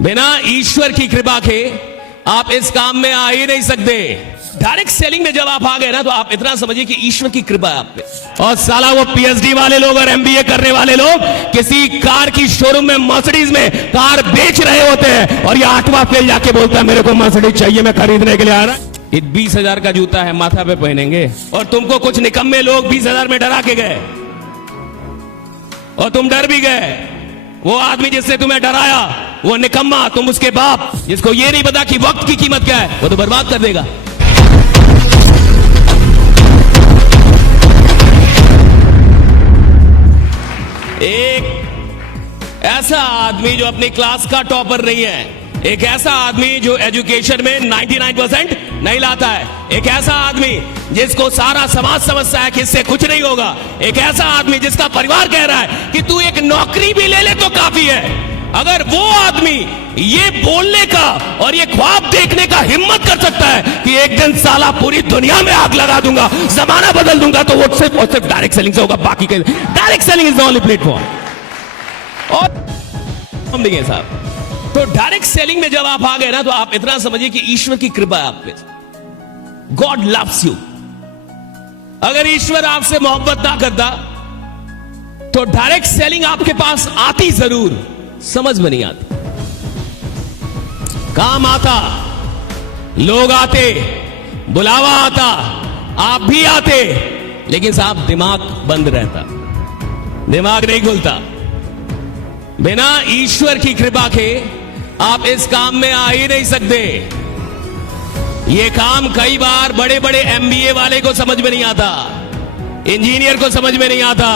बिना ईश्वर की कृपा के आप इस काम में आ ही नहीं सकते। डायरेक्ट सेलिंग में जब आप आ गए ना, तो आप इतना समझिए कि ईश्वर की कृपा है आप पे। और साला वो पीएचडी वाले लोग और एमबीए करने वाले लोग किसी कार की शोरूम में, मर्सिडीज में कार बेच रहे होते हैं, और ये 8वां फेल जाके बोलता है मेरे को मर्सिडीज चाहिए, मैं खरीदने के लिए आ रहा। ये 20,000 का जूता है, माथा पे पहनेंगे, और तुमको कुछ निकम्मे लोग 20,000 में डरा के गए और तुम डर भी गए। वो आदमी जिससे तुम्हें डराया वो निकम्मा, तुम उसके बाप, जिसको ये नहीं पता कि वक्त की कीमत क्या है, वो तो बर्बाद कर देगा। एक ऐसा आदमी जो अपनी क्लास का टॉपर नहीं है, एक ऐसा आदमी जो एजुकेशन में 99% नहीं लाता है, एक ऐसा आदमी जिसको सारा समाज समझता है कि इससे कुछ नहीं होगा, एक ऐसा आदमी जिसका परिवार कह रहा है कि तू एक नौकरी भी ले ले तो काफी है। अगर वो आदमी ये बोलने का और ये ख्वाब देखने का हिम्मत कर सकता है कि एक दिन साला पूरी दुनिया में आग लगा दूंगा, जमाना बदल दूंगा, तो वो सिर्फ और सिर्फ डायरेक्ट सेलिंग से होगा। बाकी के direct selling is the only platform. और हम देंगे साहब, तो डायरेक्ट सेलिंग में जब आप आ गए ना, तो आप इतना समझिए कि ईश्वर की कृपा है आप पे। God loves you. अगर ईश्वर आपसे मोहब्बत ना करता तो डायरेक्ट सेलिंग आपके पास आती जरूर, समझ में नहीं आती। काम आता, लोग आते, बुलावा आता, आप भी आते, लेकिन साहब दिमाग बंद रहता, दिमाग नहीं खुलता। बिना ईश्वर की कृपा के आप इस काम में आ ही नहीं सकते। ये काम कई बार बड़े बड़े एमबीए वाले को समझ में नहीं आता, इंजीनियर को समझ में नहीं आता,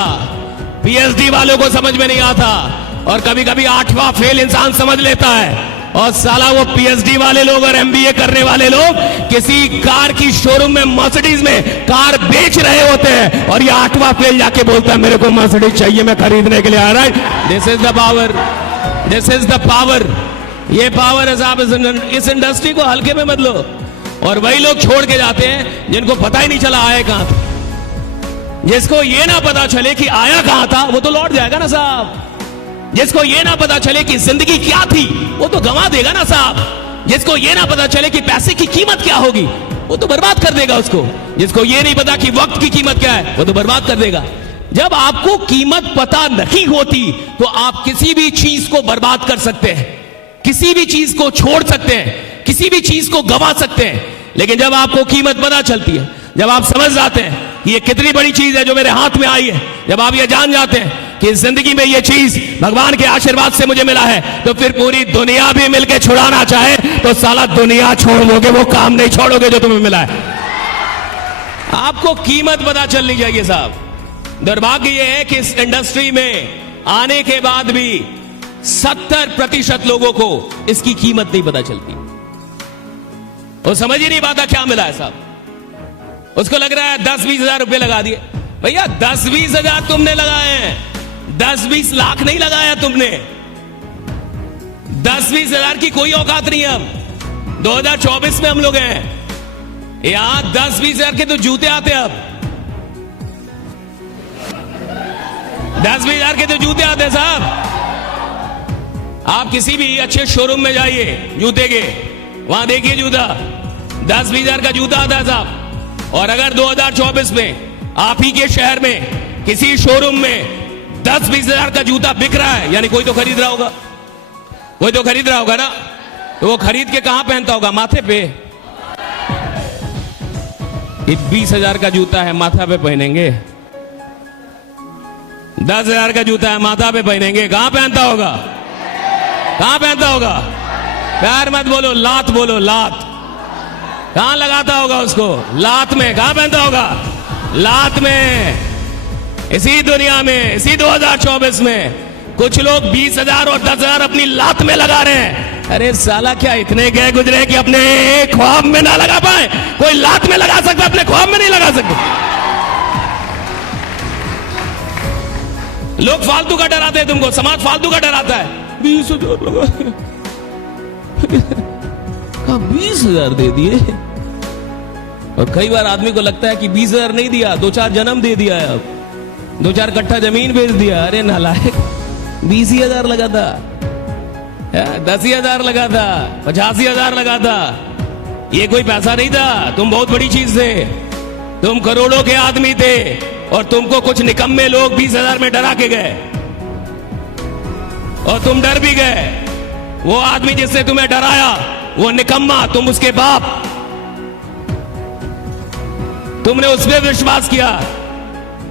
पीएचडी वालों को समझ में नहीं आता, और कभी कभी 8वां फेल इंसान समझ लेता है। और साला वो पीएचडी वाले लोग और एमबीए करने वाले लोग किसी कार की शोरूम में, मर्सिडीज में कार बेच रहे होते हैं, और ये 8वां फेल जाके बोलता है मेरे को मर्सिडीज चाहिए, मैं खरीदने के लिए आ रहा है। This is the power, this is the power. ये पावर है साहब। इस इंडस्ट्री को हल्के में मत लो। और वही लोग छोड़ के जाते हैं जिनको पता ही नहीं चला आया कहां था। जिसको ये ना पता चले कि आया कहां था वो तो लौट जाएगा ना साहब। जिसको ये ना पता चले कि जिंदगी क्या थी वो तो गंवा देगा ना साहब। जिसको ये ना पता चले कि पैसे की कीमत क्या होगी वो तो बर्बाद कर देगा उसको। जिसको ये नहीं पता कि वक्त की कीमत क्या है वो तो बर्बाद कर देगा। जब आपको कीमत पता नहीं होती तो आप किसी भी चीज को बर्बाद कर सकते हैं, किसी भी चीज को छोड़ सकते हैं, किसी भी चीज को गंवा सकते हैं। लेकिन जब आपको कीमत पता चलती है, जब आप समझ जाते हैं कि ये कितनी बड़ी चीज है जो मेरे हाथ में आई है, जब आप ये जान जाते हैं कि जिंदगी में ये चीज भगवान के आशीर्वाद से मुझे मिला है, तो फिर पूरी दुनिया भी मिलके छुड़ाना चाहे तो साला दुनिया छोड़ दोगे, वो काम नहीं छोड़ोगे जो तुम्हें मिला है। आपको कीमत पता चलनी चाहिए साहब। दुर्भाग्य ये है कि इस इंडस्ट्री में आने के बाद भी 70% लोगों को इसकी कीमत नहीं पता चलती। वो समझ ही नहीं पाता क्या मिला है साहब। उसको लग रहा है 10-20 हजार रुपए लगा दिए। भैया 10-20 हजार तुमने लगाए हैं, 10-20 लाख नहीं लगाया तुमने। 10-20 हजार की कोई औकात नहीं है। अब 2024 में हम लोग हैं, यहां 10-20 हजार के तो जूते आते हैं। अब 10-20 हजार के तो जूते आते हैं साहब। आप किसी भी अच्छे शोरूम में जाइए जूते के, वहां देखिए जूता 10-20 हजार का जूता आता है साहब। और अगर 2024 में आप ही के शहर में किसी शोरूम में 10-20 हजार का जूता बिक रहा है, यानी कोई तो खरीद रहा होगा, कोई तो खरीद रहा होगा ना। तो वो खरीद के कहां पहनता होगा? माथे पे। 20 हजार का जूता है, माथा पे पहनेंगे। 10 हजार का जूता है, माथा पे पहनेंगे। कहां पहनता होगा? कहां पहनता होगा? प्यार मत बोलो, लात बोलो, लात। कहां लगाता होगा उसको? लात में। कहां पहनता होगा? लात में। इसी दुनिया में, इसी 2024 में कुछ लोग 20 हजार और 10 हजार अपनी लात में लगा रहे हैं। अरे साला क्या इतने गए गुजरे कि अपने ख्वाब में ना लगा पाए? कोई लात में लगा सकता, अपने ख्वाब में नहीं लगा सकते। लोग फालतू का डराते हैं तुमको, समाज फालतू का डराता है। 20 हजार लगा, 20 हजार दे दिए। और कई बार आदमी को लगता है कि 20 हजार नहीं दिया, 2-4 जन्म दे दिया है, अब 2-4 कट्ठा जमीन बेच दिया। अरे नालायक, 20 हजार लगा था। 10,000 लगा था, 85,000 लगा था। ये कोई पैसा नहीं था, तुम बहुत बड़ी चीज थे। तुम करोड़ों के आदमी थे और तुमको कुछ निकम्मे लोग 20,000 में डरा के गए और तुम डर भी गए। वो आदमी जिससे तुम्हें डराया वो निकम्मा, तुम उसके बाप, तुमने उस पर विश्वास किया।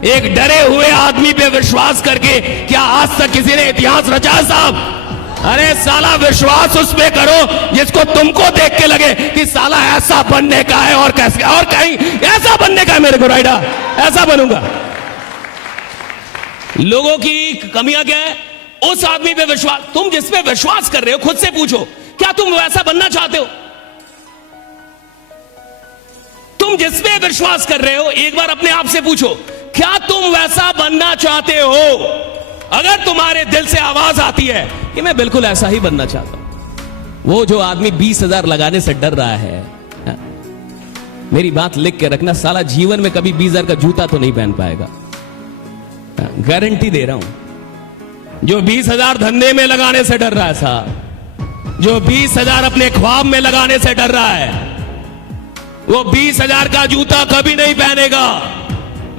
एक डरे हुए आदमी पे विश्वास करके क्या आज तक किसी ने इतिहास रचा साहब? अरे साला विश्वास उस पे करो जिसको तुमको देख के लगे कि साला ऐसा बनने का है और कैसे और कहीं ऐसा बनने का है मेरे को राइडा, ऐसा बनूंगा। लोगों की कमियां क्या है? उस आदमी पे विश्वास। तुम जिस पे विश्वास कर रहे हो खुद से पूछो, क्या तुम वैसा बनना चाहते हो? तुम जिस पे विश्वास कर रहे हो एक बार अपने आप से पूछो, क्या तुम वैसा बनना चाहते हो? अगर तुम्हारे दिल से आवाज आती है कि मैं बिल्कुल ऐसा ही बनना चाहता हूं, वो जो आदमी 20,000 लगाने से डर रहा है, मेरी बात लिख के रखना, साला जीवन में कभी 20,000 का जूता तो नहीं पहन पाएगा, गारंटी दे रहा हूं। जो 20,000 धंधे में लगाने से डर रहा है साहब, जो 20,000 अपने ख्वाब में लगाने से डर रहा है, वो 20,000 का जूता कभी नहीं पहनेगा।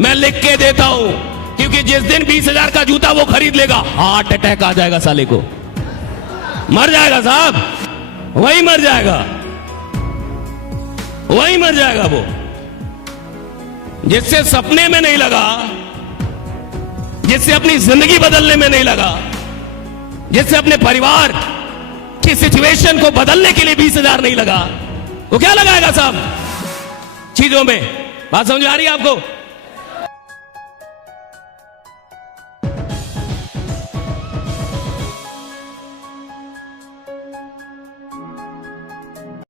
मैं लिख के देता हूं, क्योंकि जिस दिन 20,000 का जूता वो खरीद लेगा, हार्ट अटैक आ जाएगा साले को, मर जाएगा साहब, वही मर जाएगा, वही मर जाएगा। वो जिससे सपने में नहीं लगा, जिससे अपनी जिंदगी बदलने में नहीं लगा, जिससे अपने परिवार की सिचुएशन को बदलने के लिए 20,000 नहीं लगा, वो क्या लगाएगा साहब चीजों में? बात समझ आ रही है आपको?